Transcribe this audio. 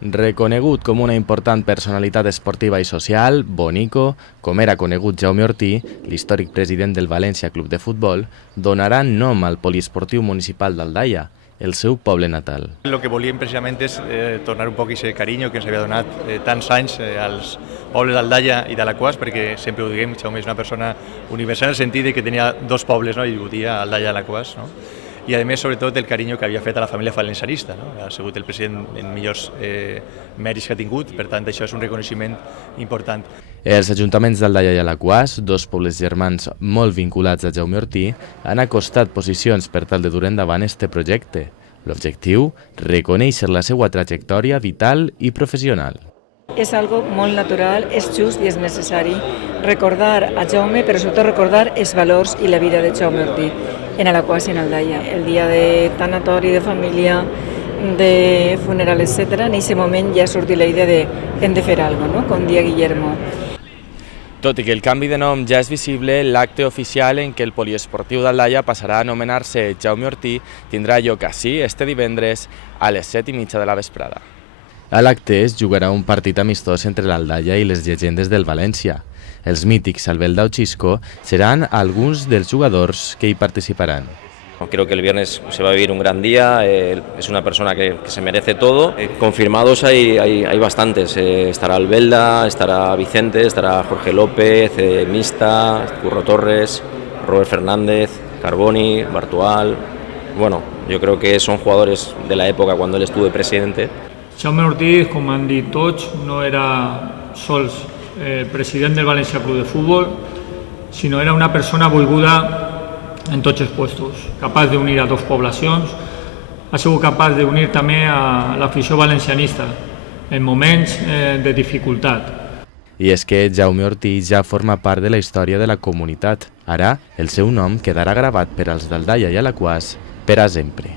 Reconegut com una important personalitat esportiva i social, Bonico, com era conegut Jaume Ortí, l'històric president del València Club de Futbol, donarà nom al poliesportiu municipal d'Aldaia, el seu poble natal. El que volíem precisament és tornar un poc aquest carinyo que ens havia donat tants anys als pobles d'Aldaia i d'Alaquàs, perquè sempre ho diguem, Jaume és una persona universal en el sentit que tenia dos pobles, no? I ho dia Aldaia i Alaquàs, no? I a més, sobretot, el carinyo que havia fet a la família valencianista, no? Ha sigut el president en millors mèrits que ha tingut, per tant, això és un reconeixement important. Els ajuntaments d'Aldaia i Alaquàs, dos pobles germans molt vinculats a Jaume Ortí, han acostat posicions per tal de dur endavant este projecte. L'objectiu, reconèixer la seva trajectòria vital i professional. És algo molt natural, és just i és necessari recordar a Jaume, però sobretot recordar els valors i la vida de Jaume Ortí en Alaquàs i en Aldaia. El dia de tanatori, de família, de funeral, etc. En aquest moment ja ha sortit la idea de que hem de fer alguna cosa, no? Com dia Guillermo. Tot i que el canvi de nom ja és visible, l'acte oficial en què el poliesportiu d'Aldaia passarà a anomenar-se Jaume Ortí tindrà lloc així este divendres a les 7:30 de la vesprada. A l'acte es jugarà un partit amistós entre l'Aldaia i les llegendes del València. Els mítics Albelda o Xisco seran alguns dels jugadors que hi participaran. Creo que el viernes se va a vivir un gran día, es una persona que se merece todo. Confirmados hay bastantes, estará Albelda, estará Vicente, estará Jorge López, Mista, Curro Torres, Robert Fernández, Carboni, Bartual. Bueno, yo creo que son jugadores de la época cuando él estuvo presidente. Jaume Ortí, com han dit tots, no era sols president del València Club de Futbol, sinó era una persona volguda en tots els puestos, capaç d'unir a dues poblacions, ha sigut capaç d'unir també a l'afició valencianista en moments de dificultat. I és que Jaume Ortí ja forma part de la història de la comunitat. Ara, el seu nom quedarà gravat per als d'Aldaia i Alaquàs per a sempre.